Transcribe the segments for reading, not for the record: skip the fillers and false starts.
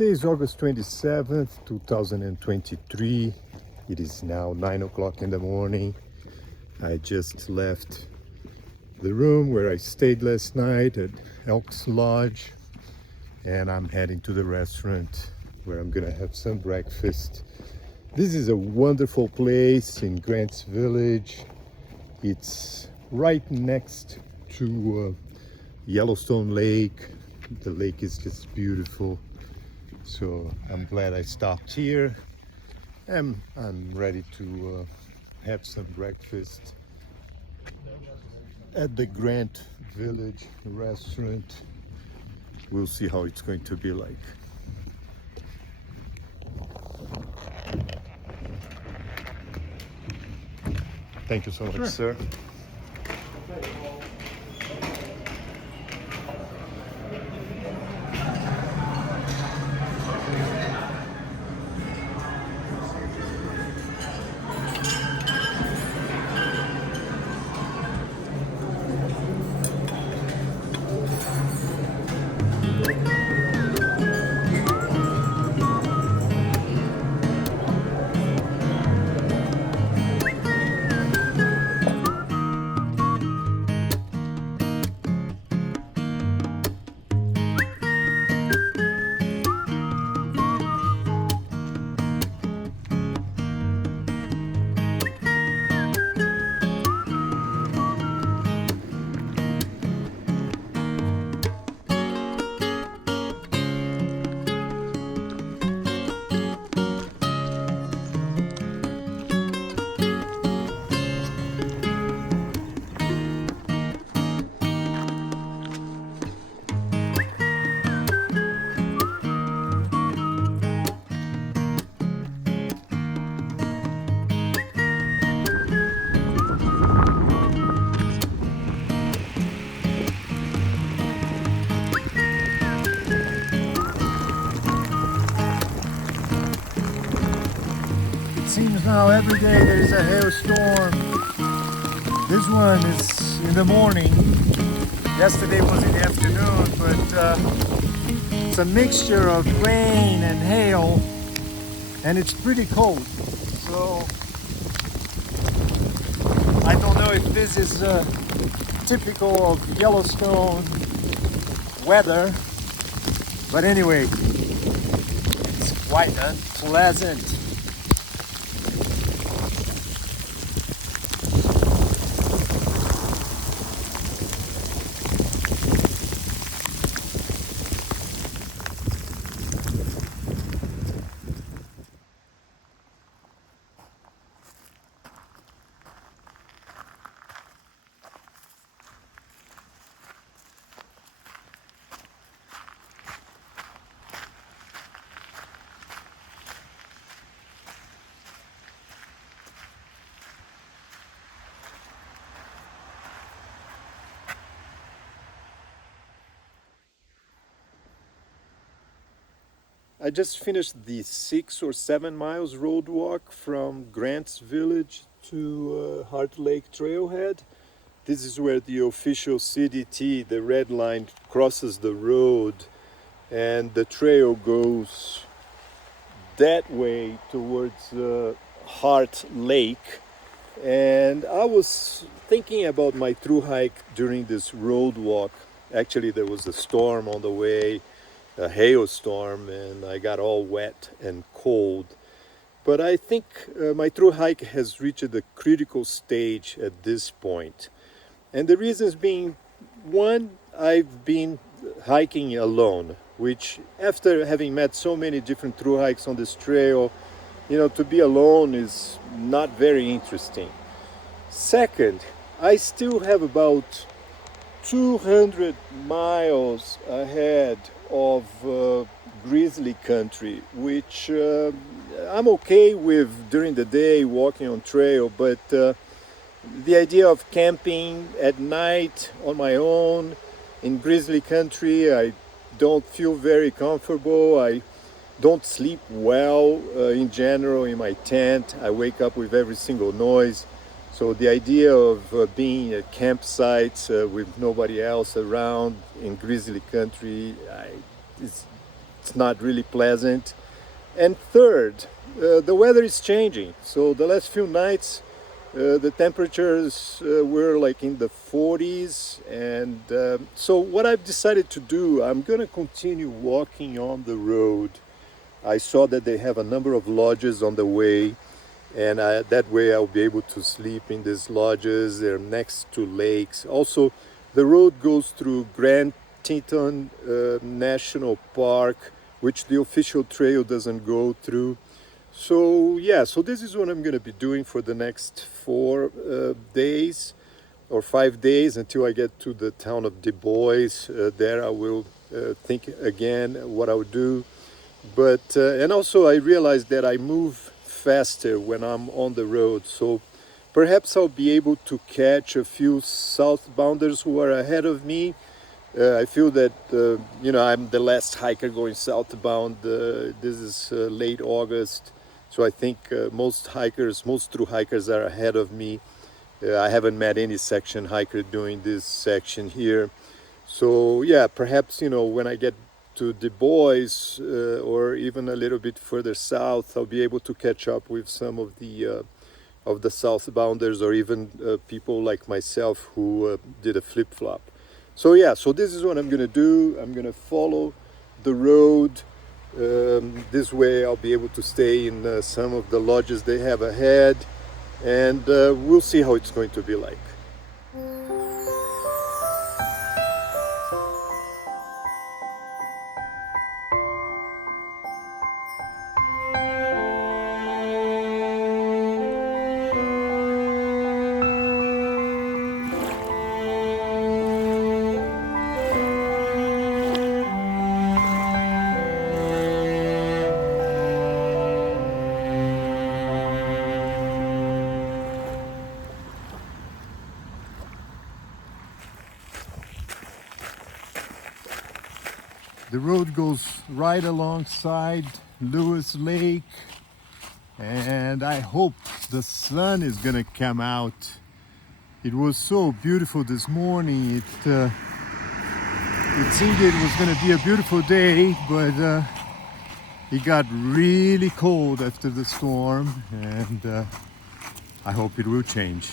Today is August 27th, 2023. It is now 9 o'clock in the morning. I just left the room where I stayed last night at Elks Lodge, and I'm heading to the restaurant where I'm gonna have some breakfast. This is a wonderful place in Grants Village. It's right next to Yellowstone Lake. The lake is just beautiful. So I'm glad I stopped here. I'm ready to have some breakfast at the Grant Village restaurant. We'll see how it's going to be like. Thank you so much, sir. Seems now every day there is a hailstorm. This one is in the morning. Yesterday was in the afternoon, but it's a mixture of rain and hail, and it's pretty cold. So I don't know if this is typical of Yellowstone weather, but anyway, it's quite unpleasant. I just finished the 6 or 7 miles road walk from Grants Village to Heart Lake Trailhead. This is where the official CDT, the red line, crosses the road, and the trail goes that way towards Heart Lake. And I was thinking about my through hike during this road walk. Actually, there was a storm on the way, a hailstorm, and I got all wet and cold. But I think my through hike has reached a critical stage at this point. And the reasons being, one, I've been hiking alone, which after having met so many different through hikes on this trail, to be alone is not very interesting. Second, I still have about 200 miles ahead of grizzly country, which I'm okay with during the day walking on trail, but the idea of camping at night on my own in grizzly country, I don't feel very comfortable. I don't sleep well in general in my tent. I wake up with every single noise. So the idea of being at campsites with nobody else around in grizzly country, it's not really pleasant. And third, the weather is changing. So the last few nights, the temperatures were like in the 40s. And so what I've decided to do, I'm gonna continue walking on the road. I saw that they have a number of lodges on the way, and that way I'll be able to sleep in these lodges. They're next to lakes. Also, the road goes through Grand Teton National Park, which the official trail doesn't go through. So yeah, so this is what I'm going to be doing for the next 4 days or 5 days until I get to the town of Du Bois. There I will think again what I'll do. But and also I realized that I move faster when I'm on the road, so perhaps I'll be able to catch a few southbounders who are ahead of me. I feel that I'm the last hiker going southbound. This is late August, so I think most through hikers are ahead of me. I haven't met any section hiker doing this section here. So yeah, perhaps when I get to Du Bois or even a little bit further south, I'll be able to catch up with some of the southbounders, or even people like myself who did a flip-flop. So yeah, so this is what I'm gonna do. I'm gonna follow the road. This way I'll be able to stay in some of the lodges they have ahead, and we'll see how it's going to be like. The road goes right alongside Lewis Lake, and I hope the sun is gonna come out. It was so beautiful this morning. It seemed it was gonna be a beautiful day, but it got really cold after the storm, and I hope it will change.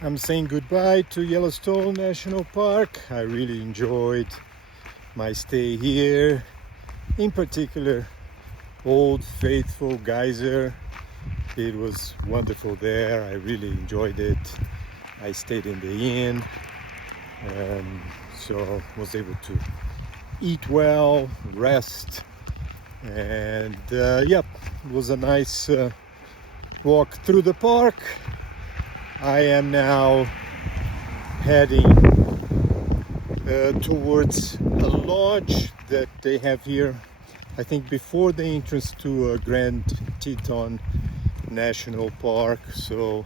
I'm saying goodbye to Yellowstone National Park. I really enjoyed my stay here. In particular, Old Faithful Geyser. It was wonderful there. I really enjoyed it. I stayed in the inn, so was able to eat well, rest, and yep, it was a nice walk through the park. I am now heading towards a lodge that they have here, I think before the entrance to Grand Teton National Park, so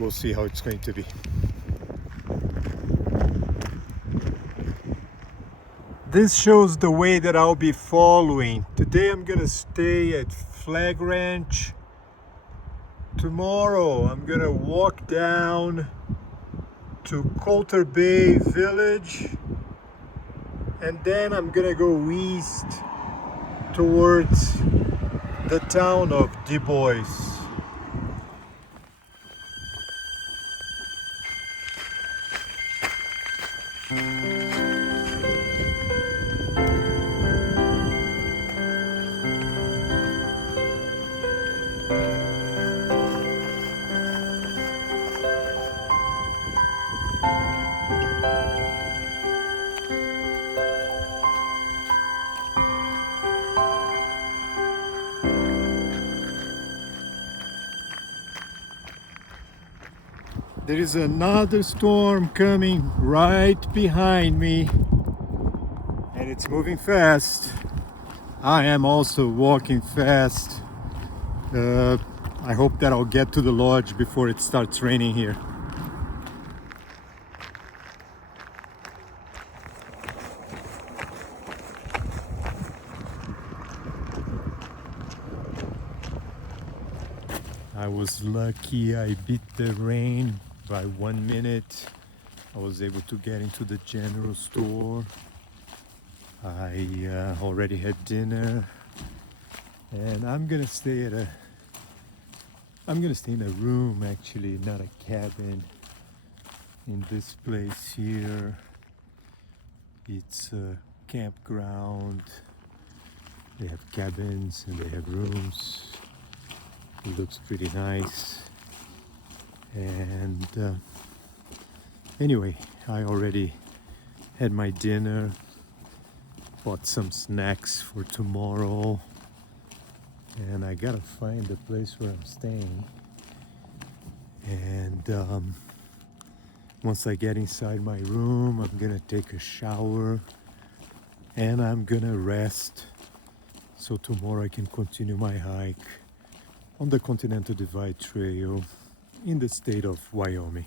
we'll see how it's going to be. This shows the way that I'll be following. Today I'm gonna stay at Flag Ranch. Tomorrow I'm gonna walk down to Coulter Bay Village, and then I'm gonna go east towards the town of Du Bois. There is another storm coming right behind me, and it's moving fast. I am also walking fast. I hope that I'll get to the lodge before it starts raining here. I was lucky, I beat the rain by 1 minute. I was able to get into the general store. I already had dinner, and I'm gonna stay in a room, actually, not a cabin, in this place here. It's a campground. They have cabins and they have rooms. It looks pretty nice. And anyway, I already had my dinner, bought some snacks for tomorrow, and I gotta find the place where I'm staying. And once I get inside my room, I'm gonna take a shower and I'm gonna rest, so tomorrow I can continue my hike on the Continental Divide Trail in the state of Wyoming.